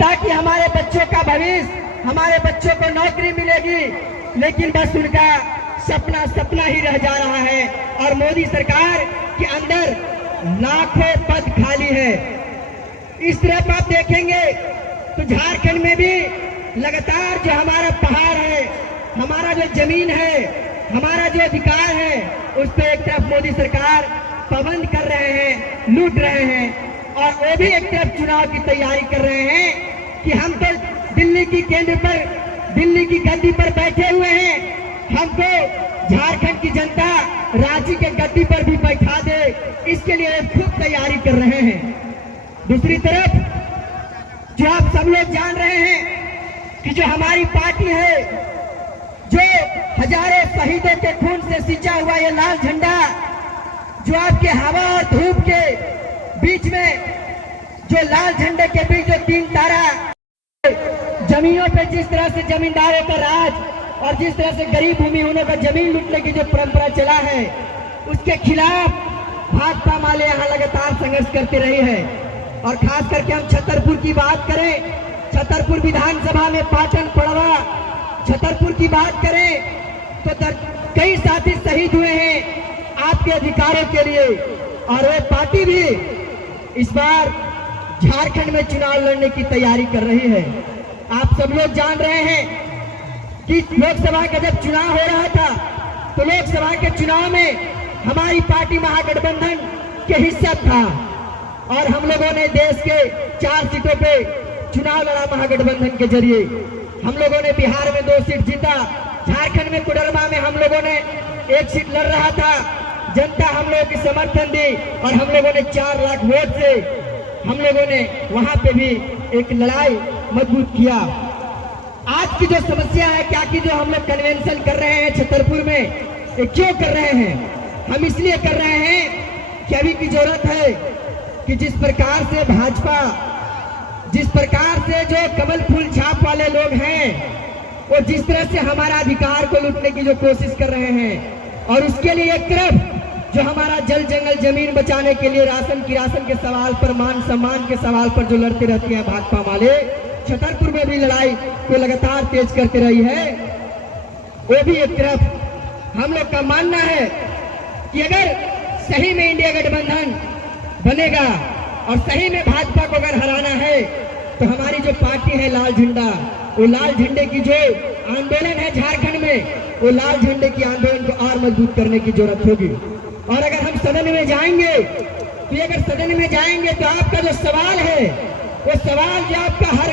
ताकि हमारे बच्चों का भविष्य, हमारे बच्चों को नौकरी मिलेगी, लेकिन बस उनका सपना सपना ही रह जा रहा है और मोदी सरकार के अंदर लाखों पद खाली है। इस तरफ आप देखेंगे तो झारखंड में भी लगातार जो हमारा पहाड़ है, हमारा जो जमीन है, हमारा जो अधिकार है, उस पर एक तरफ मोदी सरकार पाबंद कर रहे हैं, लूट रहे हैं, और वो भी एक तरफ चुनाव की तैयारी कर रहे हैं कि हम तो दिल्ली की केंद्र पर, दिल्ली की गद्दी पर बैठे हुए हैं, हमको झारखंड की जनता रांची के गद्दी पर भी बैठा दे, इसके लिए खूब तैयारी कर रहे हैं। दूसरी तरफ जो आप सब लोग जान रहे हैं कि जो हमारी पार्टी है, जो हजारों शहीदों के खून से सिंचा हुआ ये लाल झंडा, जो आपके हवा और धूप के बीच में, जो लाल झंडे के बीच जो 3 तारा, जमीनों पे जिस तरह से जमींदारों का राज और जिस तरह से गरीब भूमिहीनों का जमीन लूटने की जो परंपरा चला है, उसके खिलाफ भाजपा माले यहाँ लगातार संघर्ष करती रही है। और खास करके हम छतरपुर की बात करें, छतरपुर विधानसभा में पाटन पड़वा, छतरपुर की बात करें तो कई साथी शहीद हुए हैं आपके अधिकारों के लिए, और वो पार्टी भी इस बार झारखंड में चुनाव लड़ने की तैयारी कर रही है। आप सब लोग जान रहे हैं कि लोकसभा का जब चुनाव हो रहा था तो लोकसभा के चुनाव में हमारी पार्टी महागठबंधन के हिस्सा था, और हम लोगों ने देश के 4 सीटों पे चुनाव लड़ा महागठबंधन के जरिए। हम लोगों ने बिहार में 2 सीट जीता, झारखंड में कोडरमा में हम लोगों ने 1 सीट लड़ रहा था, जनता हम लोगों की समर्थन दी और हम लोगों ने 4 लाख वोट से हम लोगों ने वहां पे भी एक लड़ाई मजबूत किया। आज की जो समस्या है क्या कि जो हम लोग कन्वेंशन कर रहे हैं छतरपुर में, ये क्यों कर रहे हैं? हम इसलिए कर रहे हैं कि अभी की जरूरत है कि जिस प्रकार से भाजपा, जिस प्रकार से जो कमल फूल छाप वाले लोग हैं, वो जिस तरह से हमारा अधिकार को लूटने की जो कोशिश कर रहे हैं, और उसके लिए एक तरफ जो हमारा जल जंगल जमीन बचाने के लिए राशन के सवाल पर, मान सम्मान के सवाल पर जो लड़ते रहती है भाजपा वाले, छतरपुर में भी लड़ाई को लगातार तेज करते रही है। वो भी एक तरफ हम लोग का मानना है कि अगर सही में इंडिया गठबंधन बनेगा और सही में भाजपा को अगर हराना है तो हमारी जो पार्टी है लाल झंडा, वो लाल झंडे की जो आंदोलन है झारखंड में, वो लाल झंडे की आंदोलन को और मजबूत करने की जरूरत होगी। और अगर हम सदन में जाएंगे तो अगर सदन में जाएंगे तो आपका जो सवाल है, वो सवाल जो आपका हर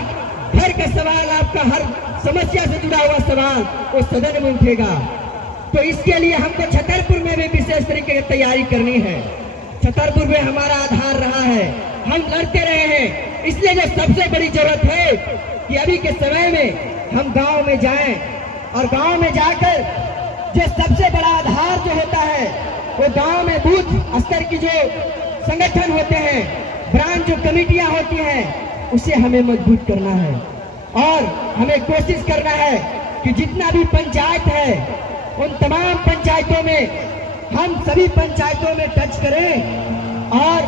घर का सवाल, आपका हर समस्या से जुड़ा हुआ सवाल, वो सदन में उठेगा। तो इसके लिए हमको छतरपुर में भी विशेष तरीके की तैयारी करनी है। छतरपुर में हमारा आधार रहा है, हम लड़ते रहे हैं, इसलिए जो सबसे बड़ी जरूरत है कि अभी के समय में हम गांव में जाएं और गांव में जाकर जो सबसे बड़ा आधार जो होता है, वो गांव में बूथ स्तर की जो संगठन होते हैं, ब्रांच जो कमेटियां होती हैं, उसे हमें मजबूत करना है। और हमें कोशिश करना है कि जितना भी पंचायत है, उन तमाम पंचायतों में हम सभी पंचायतों में टच करें और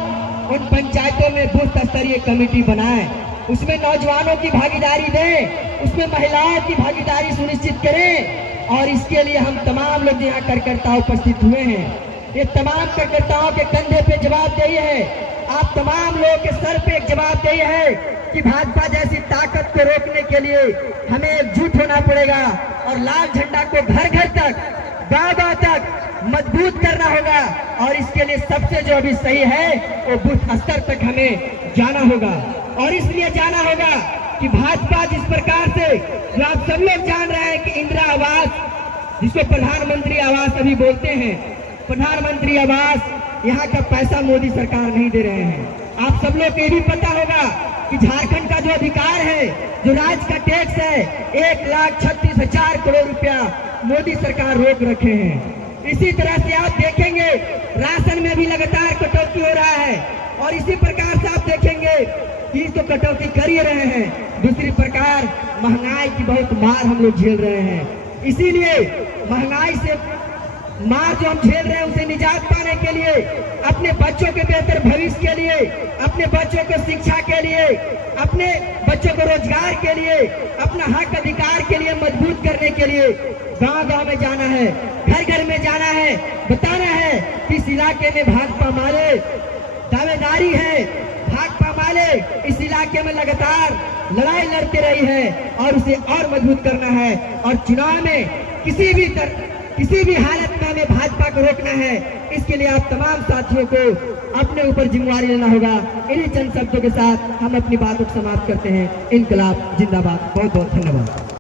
उन पंचायतों में बूथ स्तरीय कमेटी बनाएं, उसमें नौजवानों की भागीदारी दें, उसमें महिलाओं की भागीदारी सुनिश्चित करें। और इसके लिए हम तमाम लोग यहाँ कार्यकर्ता उपस्थित हुए हैं, ये तमाम कार्यकर्ताओं के कंधे पे जवाबदेही है, आप तमाम लोगों के सर पे एक जवाबदेही है कि भाजपा जैसी ताकत को रोकने के लिए हमें एकजुट होना पड़ेगा और लाल झंडा को घर घर तक, गांव-गांव तक मजबूत करना होगा। और इसके लिए सबसे जो अभी सही है वो बूथ स्तर तक हमें जाना होगा। और इसलिए जाना होगा कि भाजपा जिस प्रकार से, जो आप सब लोग जान रहे हैं कि इंदिरा आवास, जिसको प्रधानमंत्री आवास अभी बोलते हैं, प्रधानमंत्री आवास, यहाँ का पैसा मोदी सरकार नहीं दे रहे हैं। आप सब लोग को ये भी पता होगा कि झारखंड का जो अधिकार है, जो राज्य का टैक्स है, 1,36,000 करोड़ रुपया मोदी सरकार रोक रखे हैं। इसी तरह से आप देखेंगे राशन में भी लगातार कटौती हो रहा है, और इसी प्रकार से आप देखेंगे कि तो कटौती कर ही रहे हैं, दूसरी प्रकार महंगाई की बहुत मार हम लोग झेल रहे हैं। इसीलिए महंगाई से मार जो हम झेल रहे हैं उसे निजात पाने के लिए, अपने बच्चों के बेहतर भविष्य के लिए, अपने बच्चों को शिक्षा के लिए, अपने बच्चों को रोजगार के लिए, अपना हक अधिकार के लिए मजबूत करने के लिए गांव-गांव में जाना है, घर-घर में जाना है, बताना है कि इस इलाके में भाकपा माले दावेदारी है, भाकपा माले इस इलाके में लगातार लड़ाई लड़ते रही है और उसे और मजबूत करना है। और चुनाव में किसी भी हालत में हमें भाजपा को रोकना है। इसके लिए आप तमाम साथियों को अपने ऊपर जिम्मेवारी लेना होगा। इन्हीं चंद शब्दों के साथ हम अपनी बातों को समाप्त करते हैं। इनकलाब जिंदाबाद। बहुत बहुत धन्यवाद।